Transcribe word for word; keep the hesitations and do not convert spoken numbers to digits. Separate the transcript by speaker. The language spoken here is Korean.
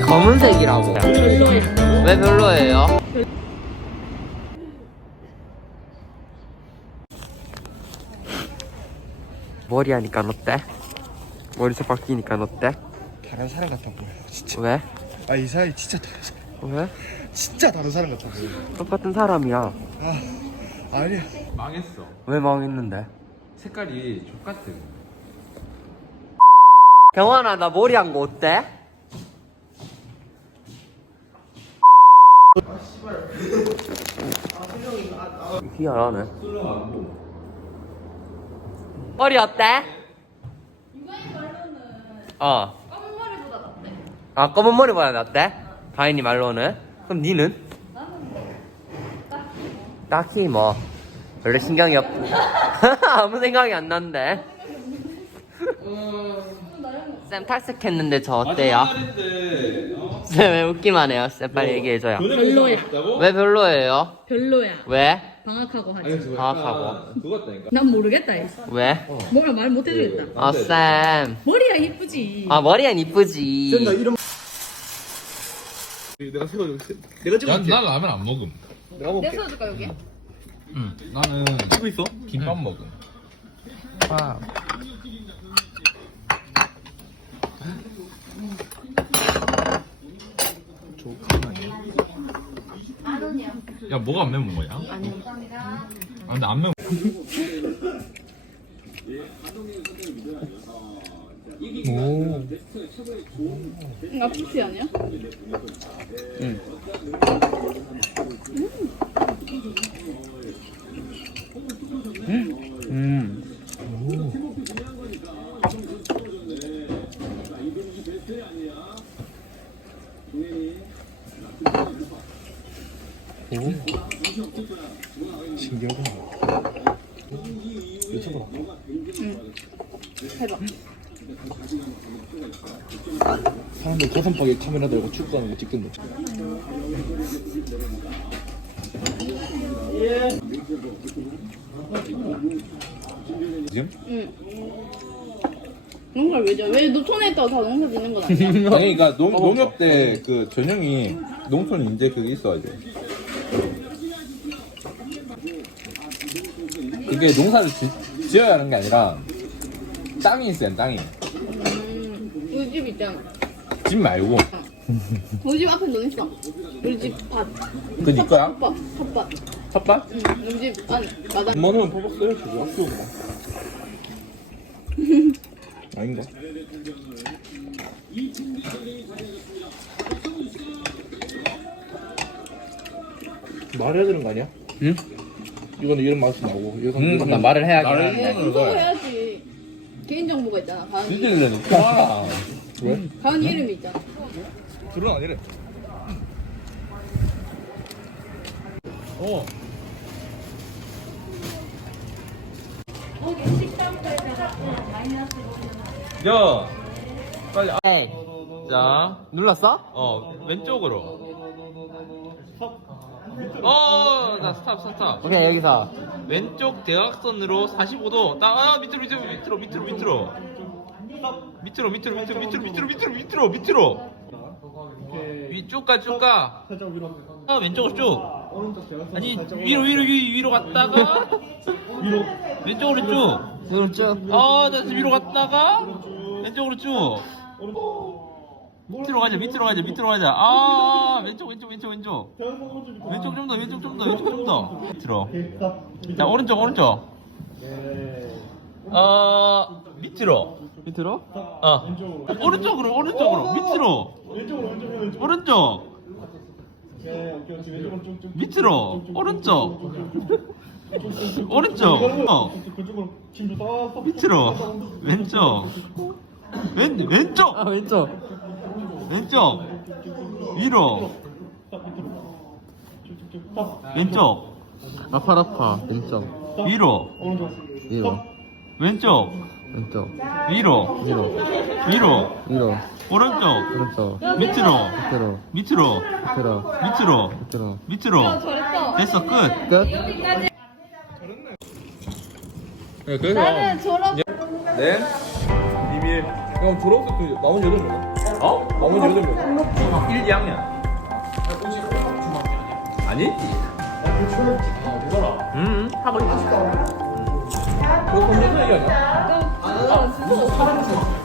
Speaker 1: 검은색이라고.
Speaker 2: 별로예요.
Speaker 1: 왜 별로예요? 머리 하니까 어때? 머리색 바뀌니까 어때?
Speaker 3: 다른 사람 같아 보여 진짜.
Speaker 1: 왜?
Speaker 3: 아 이 사이 진짜 다른 사람.
Speaker 1: 왜?
Speaker 3: 진짜 다른 사람 같아 보여.
Speaker 1: 똑같은 사람이야.
Speaker 3: 아 아니야.
Speaker 4: 망했어.
Speaker 1: 왜 망했는데?
Speaker 4: 색깔이 족같아.
Speaker 1: 경환아, 나 머리 한 거 어때? 희한하네. 머리 어때? 어.
Speaker 2: 검은 머리보다 낫대.
Speaker 1: 아, 검은 머리보다 낫대? 다인이 말로는? 그럼 니는?
Speaker 2: 나는 뭐 딱히 뭐.
Speaker 1: 딱히 뭐 별로 신경이 없. 아무 생각이 안 난대. 쌤 탈색했는데 저 어때요? 쌤 왜 웃기만 해요? 쌤 빨리 얘기해줘요.
Speaker 2: 별로야.
Speaker 1: 왜 별로예요?
Speaker 2: 별로야.
Speaker 1: 왜?
Speaker 2: 방학하고 하지.
Speaker 1: 방학하고.
Speaker 4: 그거 같다니까.
Speaker 2: 난 모르겠다. 이거.
Speaker 1: 왜?
Speaker 2: 뭐라 말 못 해주겠다.
Speaker 1: 아 쌤.
Speaker 2: 머리야 이쁘지.
Speaker 1: 아 머리는 이쁘지.
Speaker 3: 쌤 나 이름. 내가 세워 내가 찍어.
Speaker 4: 난, 난 라면 안 먹음.
Speaker 3: 내가 먹게.
Speaker 2: 내가 써줄까 여기?
Speaker 4: 응. 나는
Speaker 3: 찍고 있어?
Speaker 4: 김밥 먹음.
Speaker 1: 아.
Speaker 2: 만 원이야.
Speaker 4: 야, 뭐가 안 매운 거야?
Speaker 2: 아니.
Speaker 4: 아, 근데 안 매운.
Speaker 3: 오.
Speaker 2: 이거 피피 아니야?
Speaker 1: 응. 음.
Speaker 3: 신기하다. 유튜브라.
Speaker 2: 응. 해봐.
Speaker 3: 사람들 가슴팍에 카메라 들고 축구하는 거 찍던데.
Speaker 4: 지금?
Speaker 2: 응. 농사를 왜 져? 왜 노천에 있다고 다 농사 짓는 건 아니야?
Speaker 4: 아니, 그러니까 농, 농협 때 그 전형이 농촌 인재 그게 있어야 돼. 그게 농사를 지, 지어야 하는 게 아니라 땅이 있어야 돼, 땅이.
Speaker 2: 음, 우리 집 있잖아.
Speaker 4: 집 말고.
Speaker 2: 우리 집 앞에 논 있어. 우리 집 밭.
Speaker 4: 그거 네 거야?
Speaker 2: 텃밭. 텃밭.
Speaker 4: 텃밭?
Speaker 2: 응. 우리 집 안, 마당.
Speaker 3: 엄마는 뽑았어요 지금 학교. 아닌가? 말해야 되는 거 아니야?
Speaker 1: 응?
Speaker 3: 이거는 이런 맛이 나고 이거는
Speaker 1: 음,
Speaker 3: 이런
Speaker 1: 나
Speaker 3: 맛이
Speaker 1: 말을 해야긴
Speaker 4: 말을
Speaker 1: 하는데.
Speaker 4: 해야
Speaker 2: 네, 그거 해야지. 개인정보가 있잖아. 가은.
Speaker 4: 니들은 놓자.
Speaker 3: 왜?
Speaker 2: 가은 이름이 있잖아.
Speaker 3: 둘은 아니래. 어.
Speaker 4: 야, 빨리. 아,
Speaker 1: 에이.
Speaker 4: 자,
Speaker 1: 눌렀어?
Speaker 4: 어, 왼쪽으로. 어, 나 스탑, 스탑.
Speaker 1: 오케이 여기서.
Speaker 4: 왼쪽 대각선으로 사십오 도. 딱, 아, 밑으로, 밑으로, 밑으로, 밑으로, 밑으로. 밑으로, 밑으로, 밑으로, 밑으로, 밑으로, 밑으로, 밑으로, 밑으로. 위쪽 가, 쭉 가.
Speaker 3: 살짝 위로.
Speaker 4: 아, 왼쪽으로 쭉.
Speaker 3: 오른쪽 대각선
Speaker 4: 아니,
Speaker 3: 살짝
Speaker 4: 위로, 위로, 위로, 위로 갔다가.
Speaker 3: 위로.
Speaker 4: 왼쪽으로 쭉.
Speaker 1: 그렇죠.
Speaker 4: 아, 다시 위로 갔다가. 왼쪽으로 쭉. 밑으로 가자, 밑으로 가자, 밑으로 가자. 아, 왼쪽, 왼쪽, 왼쪽, 왼쪽. 왼쪽 좀 더, 왼쪽 좀 더, 왼쪽 좀 더. 밑으로. 자, 오른쪽, 오른쪽. 어, 밑으로.
Speaker 1: 밑으로?
Speaker 4: 어. 오른쪽으로, 오른쪽으로. 밑으로.
Speaker 3: 왼쪽으로 왼쪽으로 왼쪽.
Speaker 4: 오른쪽.
Speaker 3: 네, 오케이 오케이 왼쪽으로 쭉쭉.
Speaker 4: 밑으로. 오른쪽. 오른쪽. 어.
Speaker 3: 그쪽으로 힘 줘.
Speaker 4: 밑으로. 왼쪽. 왼, 왼쪽.
Speaker 1: 아 왼쪽.
Speaker 4: 왼쪽. 위로. 왼쪽.
Speaker 1: 아파 아파. 왼쪽.
Speaker 4: 위로.
Speaker 3: 오른쪽.
Speaker 1: 위로.
Speaker 4: 왼쪽.
Speaker 1: 왼쪽.
Speaker 4: 위로.
Speaker 1: 위로.
Speaker 4: 위로.
Speaker 1: 위로.
Speaker 4: 오른쪽.
Speaker 1: 오른쪽.
Speaker 4: 밑으로.
Speaker 1: 밑으로.
Speaker 4: 밑으로.
Speaker 1: 밑으로.
Speaker 4: 밑으로.
Speaker 1: 밑으로.
Speaker 4: 밑으로.
Speaker 2: 저랬어.
Speaker 4: 됐어, 끝.
Speaker 1: 끝.
Speaker 4: 네, 그래서.
Speaker 2: 나는 저런.
Speaker 4: 네?
Speaker 3: 비밀. 그럼 졸업식 그 나온 여자 뭐야?
Speaker 4: 어?
Speaker 3: 나머지 여덟 명.
Speaker 4: 일, 이 학년. 아니지. 음, 하고 있어.
Speaker 3: 그거 건져서 얘기 아니야?
Speaker 2: 아, 진짜.